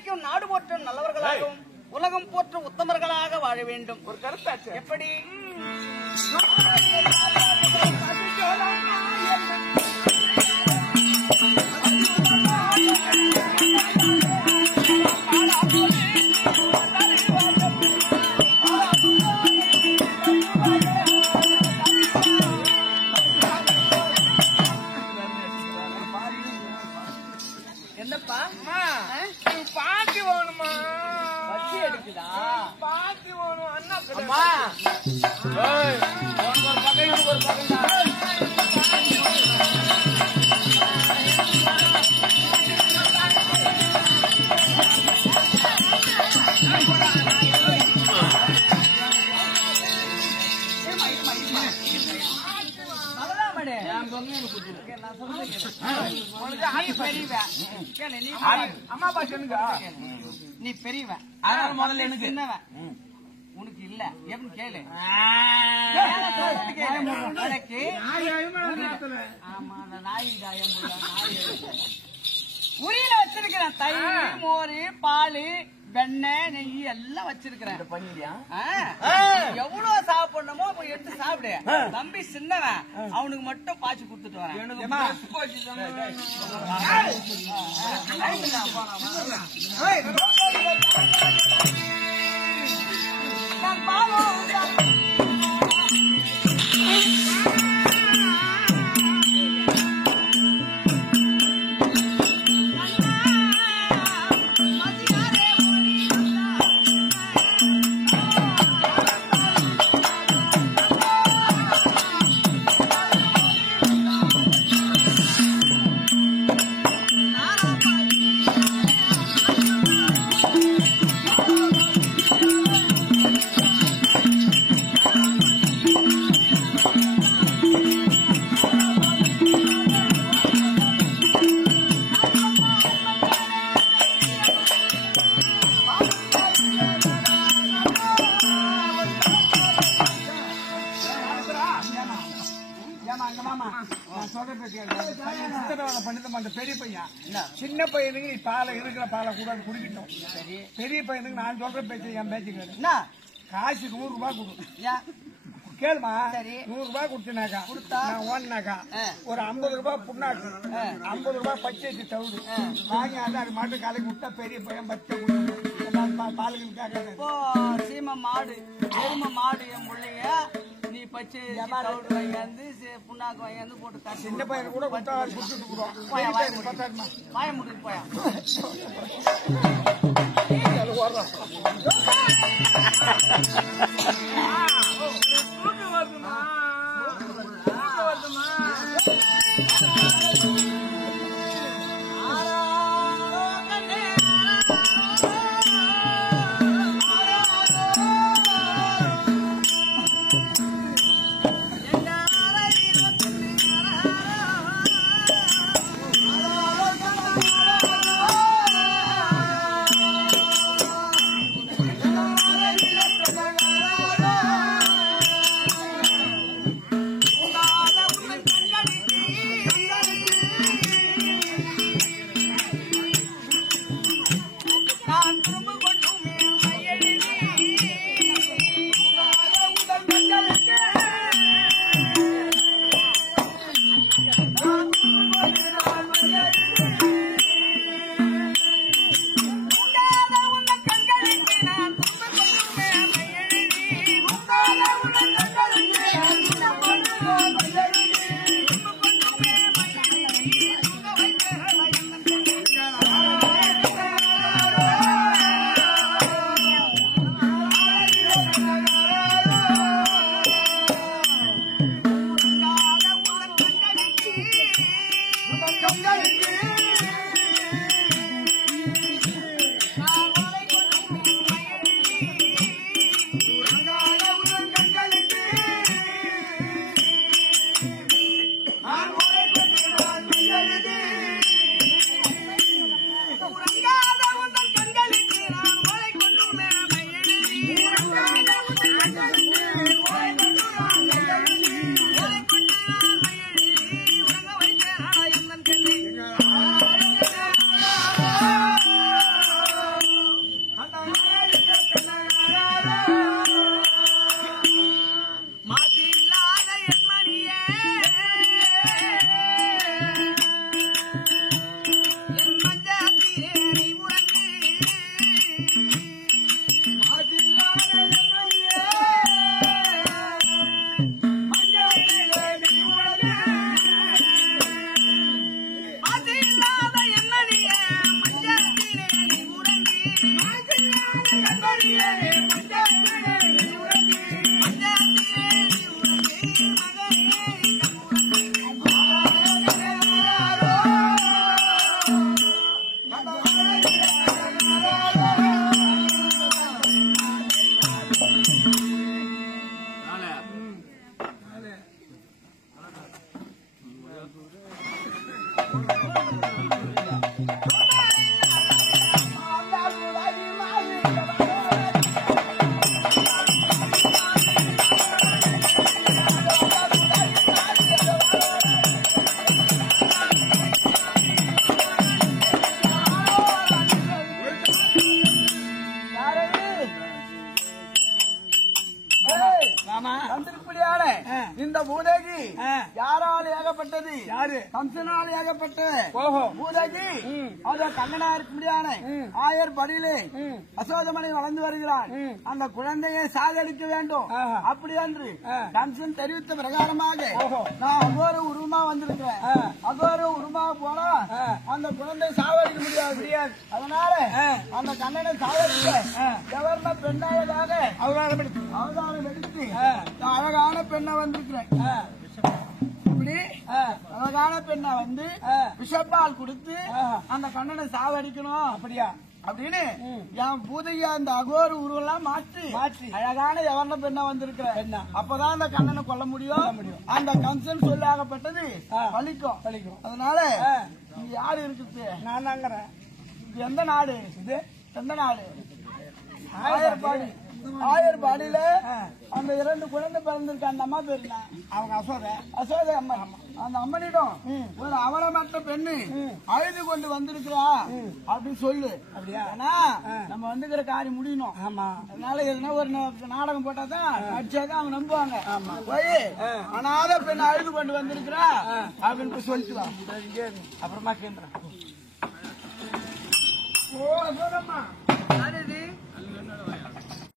என்றைக்கும் நாடு போற்றும் நல்லவர்களாகவும் உலகம் போற்றும் உத்தமர்களாக வாழ வேண்டும். ஒரு கருத்தாச்சு. எப்படி என்னப்பா பாட்டி வேணுமா? பசி எடுக்குதா? பாட்டி வேணும். அண்ணா அம்மா ஒரு பக்கம் ஒரு பக்கம் அம்மா பாட்டு நீ பெரியவன், அதனால முதல்ல எனக்கு சின்னவன். உனக்கு இல்ல எப்படின்னு கேளு. உரியில வச்சிருக்கிறேன் தயிர், மோர், பால், வெண்ணெய், நெய் எல்லாம் வச்சிருக்கிறேன். பண்ணியா? எவ்வளவு சாப்பிடணுமோ அப்ப எடுத்து சாப்பிடு. தம்பி சின்னவன், அவனுக்கு மட்டும் பாய்ச்சி கொடுத்துட்டு வரேன். பெரிய பையன் சின்ன பையனுக்கு நீ பாலை இருக்கிற பாலை கூட குடிக்கட்டும். பெரிய பையனுக்கு நான் சொல்ற பேச்சு என் பேச்சுக்க காசு 100 ரூபாய் கொடு. கேளுமா, 100 ரூபாய் கொடுத்தனாக்கா நான் ஓடினாக்கா ஒரு 50 ரூபாய் புண்ணாக்கு, 50 ரூபாய் பச்சை தவிடு வாங்கி அது மாட்டு காலைக்கு விட்டா பெரிய பையன் பச்சை பாலுக்காக. சீம மாடு, எரும மாடு என் பிள்ளைய நீ பச்சை தவிடு வாங்கி புண்ணாக்கு வாங்கி போட்டு சின்ன பையன் கூட கொடுத்தா கொடுத்துட்டு வாய முடிச்சு போயா. இந்த பூதகி யாரால் ஏகப்பட்டது? யாரு? கம்சனால் ஏகப்பட்ட பூதகி. அத கண்ணனா இருக்க முடியாது. ஆயர் படியிலே அசோதமனை வளர்ந்து வருகிறான். அந்த குழந்தையை சாகடிக்க வேண்டும் அப்படி என்று கம்சன் தெரிவித்த பிரகாரமாக நான் அகோர உருவமா வந்திருக்கிறேன். அகோர உருவமா போனா அந்த குழந்தையை சாகடிக்க முடியாது. அதனால அந்த கண்ணனை சாகடிக்க எவர்ன பெண்ணாவதாக அவதாரம் எடுத்து அழகான பெண்ணை வந்திருக்கிறேன். இப்படி அழகான பெண்ணை வந்து விஷப்பால் கொடுத்து அந்த கண்ணனை சாவடிக்கணும் அப்படியா அப்படின்னு என் பூதையா அந்த அகோர உருவெல்லாம் மாற்றி அழகான எவர்ன பெண்ணை வந்திருக்கிறேன். அப்பதான் அந்த கண்ணனை கொல்ல முடியும். அந்த கம்சன் சொல்லாகப்பட்டது பலிக்கும். அதனால இங்க யாரு இருக்குது? நான் தாங்கிறேன். இது எந்த நாடு? இது எந்த நாடு? ஆயர்பாடியில அந்த 2 குழந்தை பிறந்திருக்க அந்த அம்மா பேரு அவங்க அசோதை அம்மா. அந்த அம்மனிடம் ஒரு அவலமற்ற பெண்ணு அழுது கொண்டு வந்திருக்கிறா அப்படின்னு சொல்லு. அப்படியா? நம்ம வந்துக்கிற காரியம் முடியணும். அதனால எதுனா ஒரு நாடகம் போட்டாதான் அடிச்சாதான் அவங்க நம்புவாங்க. போய் அனாத பெண் அழுது கொண்டு வந்திருக்கிறா அப்படின்னு சொல்லிட்டு அப்புறமா கேட்கிறேன். ஓ அசோதம்மா